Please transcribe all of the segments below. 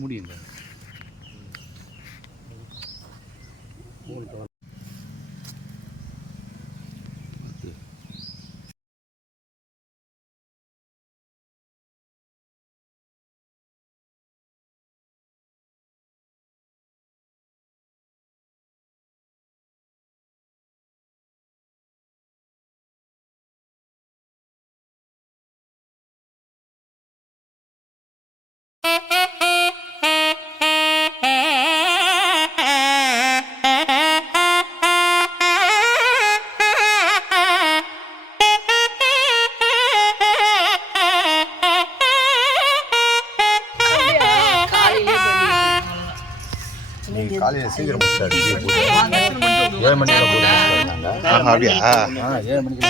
முடியுங்க. காலையில் சீக்கிரம் முடிச்சாரு. 7 மணிக்கு போட்டு அப்படியா? 7 மணிக்கு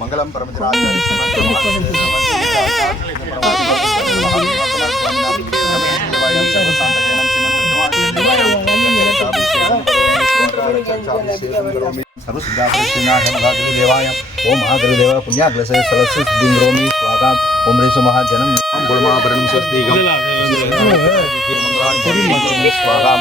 மங்களம் सर्वसिद्धादेवाय ओम महागुरुदेव पुण्याग्रसे सरस्वती सिद्धिं करोमि स्वाहा ओम ऋषि महाजनम गुणमाभरणं स्वस्तिकं स्वाहा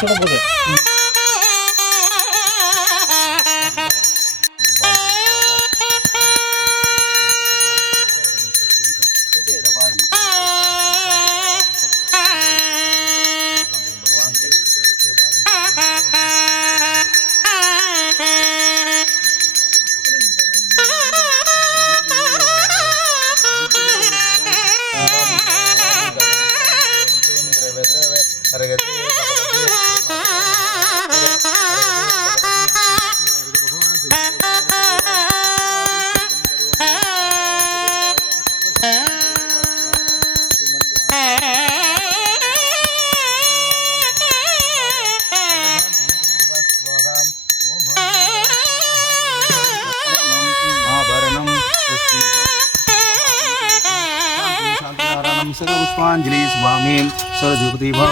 சுட போகுது. पुष्पांजलि स्वामी सरस्वती भव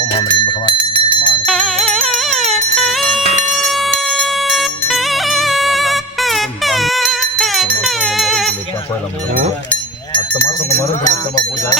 ओम हम ह्रीं भगवान அடுத்த மாதம் உங்கள் மருந்து பூஜை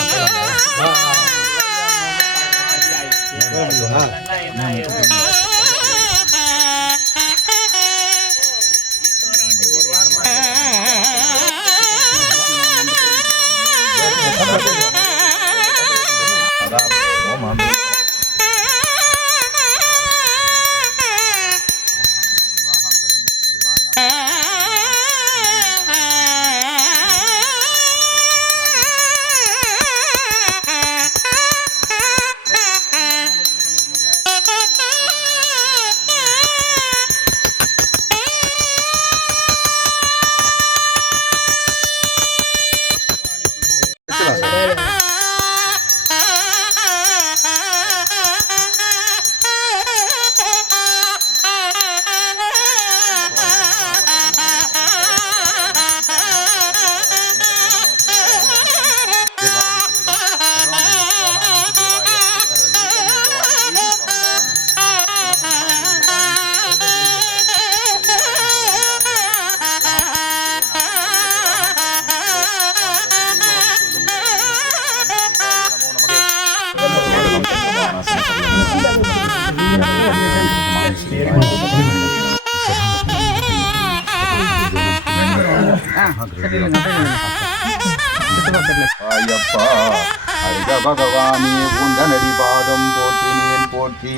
ஐயப்பா அருக பகவானே உந்தனடி பாதம் போற்றினேன் போற்றி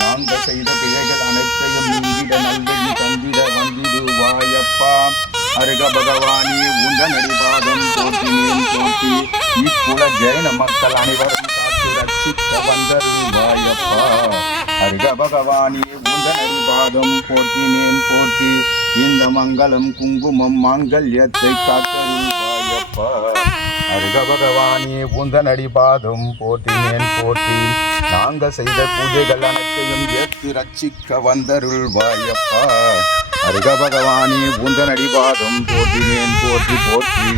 நாங்கள் செய்த பிழைகள் அனைத்தையும் நீங்கிட நல்வழி தந்திட வந்திடுவாயப்பா அருக பகவானே உந்தனடி பாதம் போற்றினேன் போற்றி இக்குல ஜெயின மக்கள் அனைவரும் காத்து ரட்சிக்க வந்தருவாயப்பா அருக பகவானே உந்தனடி பாதம் போற்றினேன் போற்றி இந்த மங்களம் குங்குமம் மாங்கல்யத்தை காத்தருவாயப்பா அருக பகவானே உந்தனடி பாதம் போற்றினேன் போற்றி நாங்கள் செய்த பூஜைகள் அனைத்தையும் ஏற்று ரட்சிக்க வந்தருள்வாயப்பா அருக பகவானே உந்தனடி பாதம் போற்றினேன் போற்றி போற்றி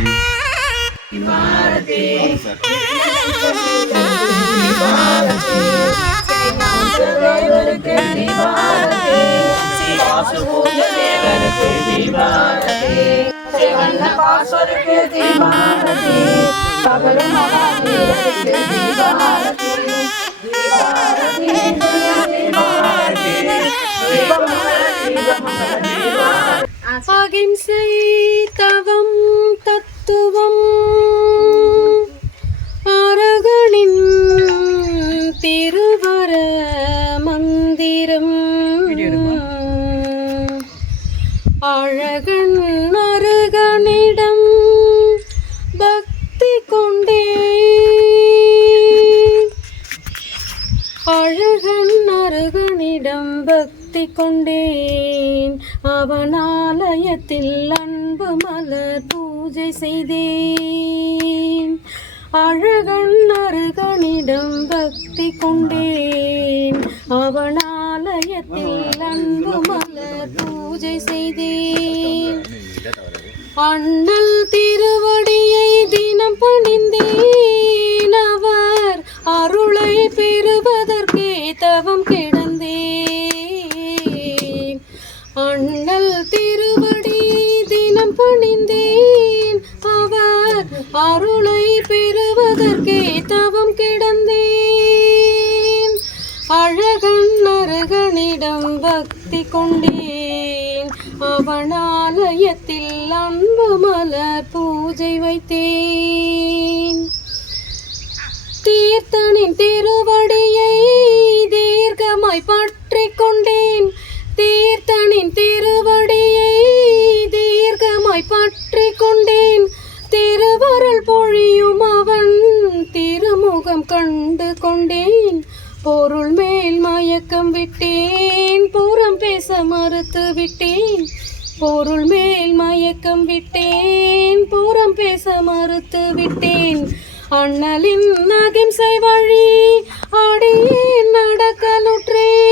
அகிம்சை தவம் தத்துவம் அரகனின் திருவர மந்திரம் அழகன் அருகனிடம் பக்தி கொண்டே அழகன் அருகனிடம் பக்தி கொண்டேன் அவன் ஆலயத்தில் அன்பு மலர் பூஜை செய்தேன் அழகன் அருகனிடம் பக்தி கொண்டேன் அவன் ஆலயத்தில் அன்பு மலர் பூஜை செய்தேன் அண்ணல் திருவடியை தினம் பணிந்தேன் அவர் அருளை பெறுவதற்கே தவம் கிடந்தேன் அண்ணல் திருவடியை தினம் பணிந்தேன் அவர் அருளை பெறுவதற்கே தவம் கிடந்தேன் அழகன் அருகனிடம் பக்தி கொண்டேன் அவன் ஆலயத்தில் அன்பு மலர் பூஜை வைத்தேன் தீர்த்தனின் திருவடியை தீர்க்கமாய் பற்றி கொண்டேன் தீர்த்தனின் திருவடியை தீர்க்கமாய் பற்றி கொண்டேன் திருவருள் பொழியும் அவன் திருமுகம் கண்டு கொண்டேன் பொருள் மேல் மயக்கம் விட்டேன் புறம் பேச மறுத்து விட்டேன் பொருள் மேல் மயக்கம் விட்டேன் புறம் பேச மறுத்து விட்டேன் அண்ணலின் அகிம்சை வழி அடியேன்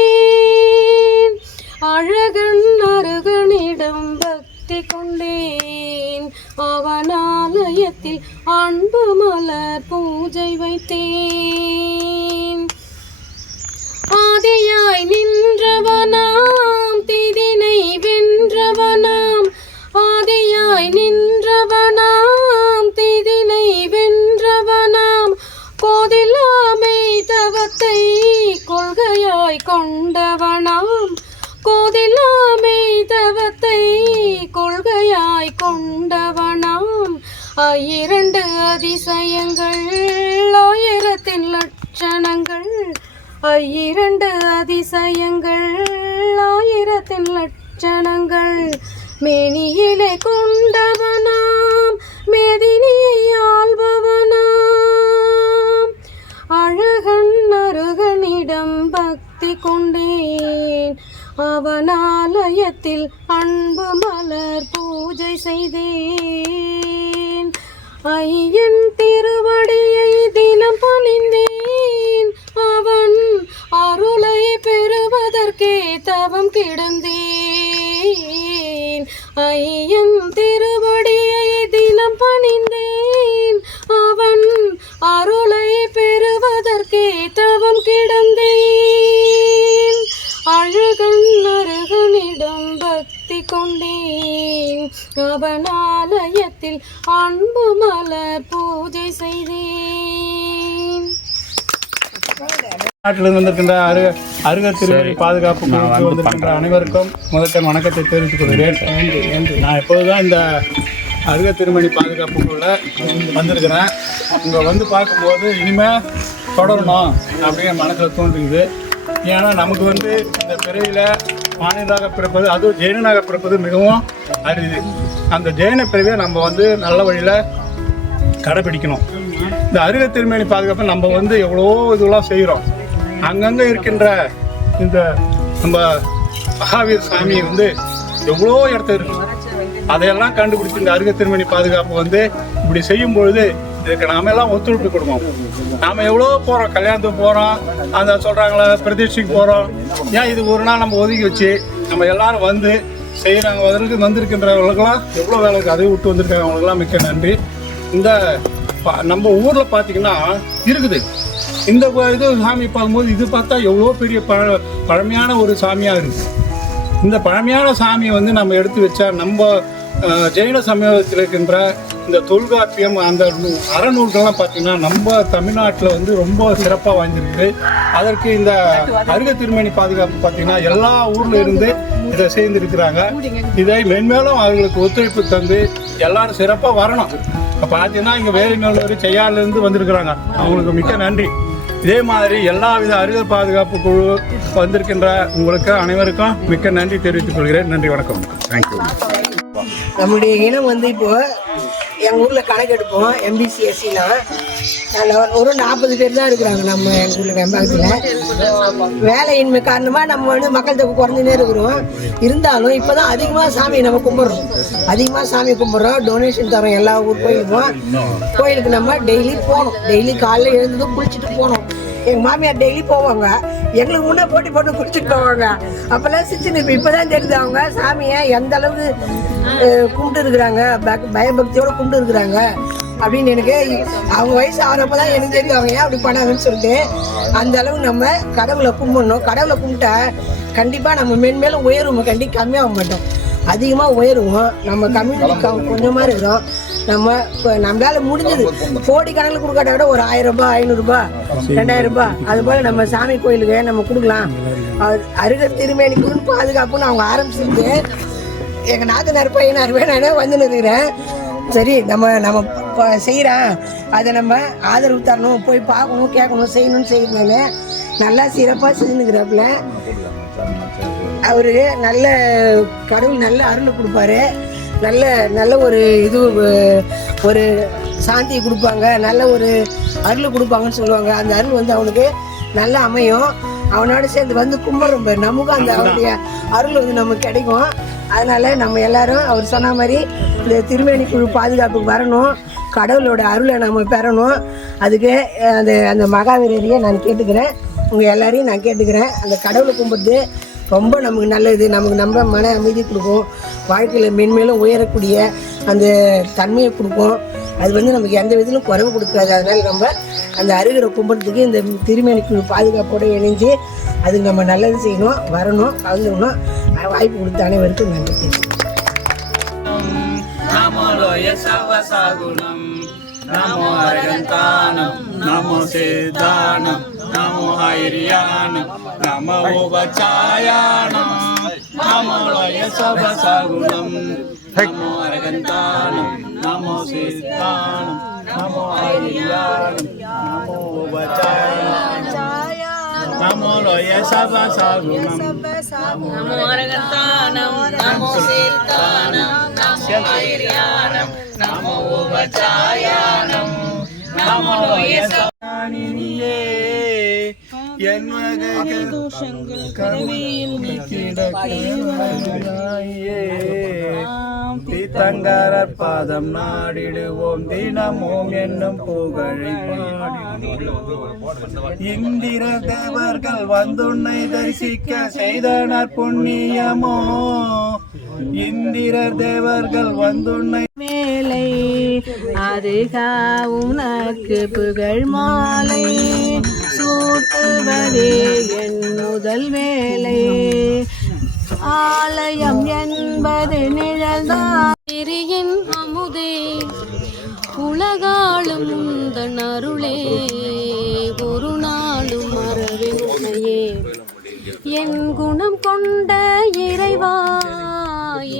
நடக்கலுற்றேன் அழகன் அருகனிடம் பக்தி கொண்டேன் அவன் ஆலயத்தில் அன்பு மலர் பூஜை வைத்தேன் ஆதியாய் நின்றவனாம் திதினை வென்றவனாம் ஆதியாய் நின்றவனாம் திதினை வென்றவனாம் கோதிலாமை தவத்தை கொள்கையாய் கொண்டவனாம் கோதிலாமை தவத்தை கொள்கையாய் கொண்டவனாம் இரண்டு அதிசயங்கள் ஆயிரத்தின் லட்சணங்கள் இரண்டு அதிசயங்கள் ஆயிரத்தின் லட்சணங்கள் மேனியிலே கொண்டவனாம் மேதினியை ஆள்பவனாம் அழகன் அருகனிடம் பக்தி கொண்டேன் அவன் ஆலயத்தில் அன்பு மலர் பூஜை செய்தேன் ஐயன் திருவடியை தினம் பணிந்தேன் அவன் அருளை பெறுவதற்கே தவம் கிடந்தேன் ஐயன் திருவடியை தினம் பணிந்தேன் அவன் அருளை பெறுவதற்கே தவம் கிடந்தேன் அழகன் அருகனிடம் பக்தி கொண்டேன் அவன் ஆலயத்தில் அன்பு மலர் பூஜை செய்தேன். நாட்டிலிருந்து வந்திருக்கின்ற அருகர் திருவடி பாதுகாப்பு குழுவுக்கு வந்திருக்கின்ற அனைவருக்கும் முதற்கண் வணக்கத்தை தெரிவித்துக் கொள்கிறேன். நான் எப்போதுதான் இந்த அருக திருமணி பாதுகாப்புக்குள்ள வந்திருக்கிறேன். இங்கே வந்து பார்க்கும்போது இனிமேல் தொடரணும் அப்படின்னு மனசில் தோன்றுக்குது. ஏன்னா நமக்கு வந்து இந்த பிறவியில் மாநிலராக பிறப்பது, அதுவும் ஜெயினனாக பிறப்பது மிகவும் அரிது. அந்த ஜெயின பிறவியை நம்ம வந்து நல்ல வழியில் கடைபிடிக்கணும். இந்த அருக திருமணி பாதுகாப்பை நம்ம வந்து எவ்வளோ இதெல்லாம் செய்கிறோம். அங்கங்கே இருக்கின்ற இந்த நம்ம மகாவீர் சாமி வந்து எவ்வளோ இடத்துல இருக்கு. அதையெல்லாம் கண்டுபிடிச்சி இந்த அருக திருமணி பாதுகாப்பு வந்து இப்படி செய்யும் பொழுது இதுக்கு நாம எல்லாம் ஒத்துழைப்பு கொடுப்போம். நாம் எவ்வளோ போகிறோம், கல்யாணத்துக்கு போகிறோம், அந்த சொல்கிறாங்களா பிரதிஷ்டைக்கு போகிறோம். ஏன் இது ஒரு நாள் நம்ம ஒதுக்கி வச்சு நம்ம எல்லாரும் வந்து செய்கிறாங்க. வந்திருக்கின்றவங்களுக்கெல்லாம் எவ்வளோ வேலை இருக்குது, அதை விட்டு வந்திருக்காங்க. அவங்களுக்கெல்லாம் மிக்க நன்றி. இந்த நம்ம ஊரில் பார்த்தீங்கன்னா இருக்குது இந்த இது சாமி பார்க்கும்போது இது பார்த்தா எவ்வளோ பெரிய பழமையான ஒரு சாமியாக இருக்குது. இந்த பழமையான சாமியை வந்து நம்ம எடுத்து வச்சா நம்ம ஜெயின சமூகத்தில் இருக்கின்ற இந்த தொல்காப்பியம் அந்த அறநூல்கள்லாம் பார்த்திங்கன்னா நம்ம தமிழ்நாட்டில் வந்து ரொம்ப சிறப்பாக வாய்ந்திருக்கு. அதற்கு இந்த அருக திருமணி பாதுகாப்பு பார்த்திங்கன்னா எல்லா ஊரில் இருந்து இதை சேர்ந்துருக்கிறாங்க. இதை மென்மேலும் அவங்களுக்கு ஒத்துழைப்பு தந்து எல்லாரும் சிறப்பாக வரணும். இப்போ பார்த்தீங்கன்னா இங்கே வேலைநல்லூர் செய்யாலேருந்து வந்திருக்கிறாங்க. அவங்களுக்கு மிக்க நன்றி. இதே மாதிரி எல்லா வித அருக பாதுகாப்பு குழு வந்திருக்கின்ற உங்களுக்கு அனைவருக்கும் மிக்க நன்றி தெரிவித்துக் கொள்கிறேன். நன்றி, வணக்கம். தேங்க்யூ. நம்முடைய இனம் வந்து இப்போ எங்கள் ஊரில் கணக்கு எடுப்போம். எம்பிசிஎஸ்சிலாம் ஒரு 40 பேர் தான் இருக்கிறாங்க நம்ம எங்கள் ஊரில் வெம்பாக்கத்தில். வேலையின்மை காரணமாக நம்ம வந்து மக்கள் தொகை குறைஞ்சினே இருக்கிறோம். இருந்தாலும் இப்போ தான் அதிகமாக சாமி நம்ம கும்பிட்றோம். அதிகமாக சாமி கும்பிட்றோம். டொனேஷன் தரோம் எல்லா ஊர் கோயிலுக்கும். கோயிலுக்கு நம்ம டெய்லி போகணும். டெய்லி காலையில் எழுந்ததும் குளிச்சுட்டு போகணும். எங்கள் மாமியார் டெய்லி போவாங்க. எங்களுக்கு முன்னே போட்டி போட்டு குளிச்சுட்டு போவாங்க. அப்போல்லாம் சிரிச்சுன்னு இப்போ தான் தெரியுது அவங்க சாமியை எந்த அளவுக்கு கும்பிட்டு இருக்கிறாங்க, பயபக்தியோடு கும்பிட்டு இருக்கிறாங்க அப்படின்னு. எனக்கு அவங்க வயசு ஆகிறப்ப தான் எனக்கு தெரியும் அவங்க ஏன் அப்படி பண்ணாங்கன்னு சொல்லிட்டு. அந்த அளவு நம்ம கடவுளை கும்பிடணும். கடவுளை கும்பிட்டா கண்டிப்பாக நம்ம மேன்மேலும் உயருவோம். கண்டிப்பாக கம்மியாக மாட்டோம், அதிகமாக உயருவோம். நம்ம கம்யூனிட்டி கொஞ்சமாக இருக்கிறோம். நம்மளால முடிஞ்சது கோடி கணக்கில் கொடுக்காட்ட விட ஒரு 1000 ரூபாய், 500 ரூபாய், 2000 ரூபாய் அது போல் நம்ம சாமி கோயிலுக்கு நம்ம கொடுக்கலாம். அருக திருமேனிக்குன்னு பாதுகாப்புன்னு அவங்க ஆரம்பிச்சிருந்து எங்கள் நாத்தனார் பையனார் நானே வந்து நிற்கிறேன். சரி நம்ம செய்கிறேன், அதை நம்ம ஆதரவு தரணும், போய் பார்க்கணும், கேட்கணும், செய்யணும்னு செய்யணுன்னு நல்லா சிறப்பாக செஞ்சுருக்கிறாப்புல. அவரு நல்ல கடவுள் நல்ல அருளை கொடுப்பாரு. நல்ல ஒரு இது ஒரு சாந்தியை கொடுப்பாங்க, நல்ல ஒரு அருள் கொடுப்பாங்கன்னு சொல்லுவாங்க. அந்த அருள் வந்து அவனுக்கு நல்லா அமையும். அவனோட சேர்ந்து வந்து கும்பிட்றோம் பாரு, நமக்கும் அந்த அவனுடைய அருள் வந்து நமக்கு கிடைக்கும். அதனால நம்ம எல்லாரும் அவர் சொன்ன மாதிரி இந்த திருமேனி குழு பாதுகாப்புக்கு வரணும். கடவுளோட அருளை நம்ம பெறணும். அதுக்கு அந்த மகாவீரரையை நான் கேட்டுக்கிறேன். உங்கள் எல்லாரையும் நான் கேட்டுக்கிறேன். அந்த கடவுளை கும்பிட்டு ரொம்ப நமக்கு நல்லது. நமக்கு நம்ம மன அமைதி கொடுக்கும். வாழ்க்கையில் மென்மேலும் உயரக்கூடிய அந்த தன்மையை கொடுக்கும். அது வந்து நமக்கு எந்த விதத்திலும் குறைவு கொடுக்காது. அதனால் நம்ம அந்த அருகரை கும்பிட்றதுக்கு இந்த திருமேனிக்குழு பாதுகாப்போடு இணைஞ்சு அதுக்கு நம்ம நல்லது செய்யணும், வரணும், கலந்துக்கணும். வாய்ப்பு கொடுத்த அனைவருக்கும் நன்றி. நமோ அரகந்தானம், நமோ சித்தானம், நமோ ஹைரியானம், நமோ உபச்சாயானம், நமோ லயசவசகுணம், நமோ அரகந்தானம், நமோ சித்தானம், நமோ ஹைரியானம், நமோ உபச்சாயானம், நமோ லயசவசகுணம், நமோ அரகந்தானம், நமோ சித்தானம், நமோ ஹைரியானம், நமோ உபச்சாயானம், நமோ லயசவசகுணம். என் வகைகள் தோஷங்கள் கருவியில் தீர்த்தங்கரர் பாதம் நாடிடுவோம் தினமும் என்னும் புகழை இந்திர தேவர்கள் வந்துன்னை தரிசிக்க செய்தனர் புண்ணியமோ. இந்திர தேவர்கள் வந்துன்னை மேலை அதுகா உனக்கு புகழ் மாலை சூட்டுவதே என் முதல் வேலை. ஆலயம் என்பது நிழல்தான் அமுதே உலகாளும் தன் அருளே ஒரு நாளும் மறவினையே. என் குணம் கொண்ட இறைவா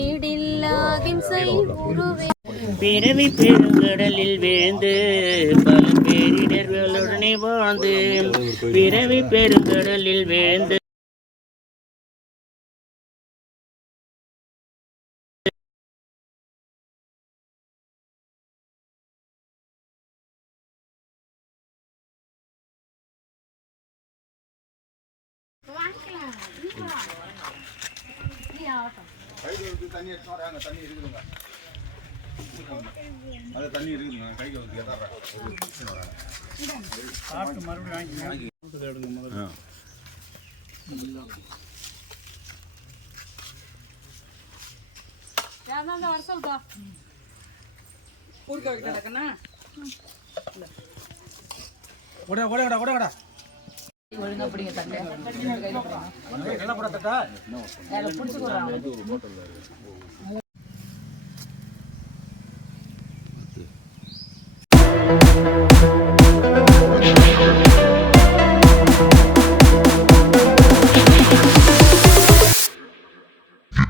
ஈடில்லாகின் செய் உருவே பிறவி பெருங்கடலில் விழுந்து பல பேரிடர்களுடனே வாழ்ந்து பிறவி பெருங்கடலில் விழுந்து தண்ணி எடுத்து வராங்க. தண்ணி இருக்குதுங்க, அது தண்ணி இருக்குதுங்க, கைக்கு வந்து கேட்டாடுறேன். மறுபடியும் வாங்கி எடுங்க முதல்ல.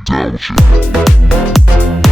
Down shit.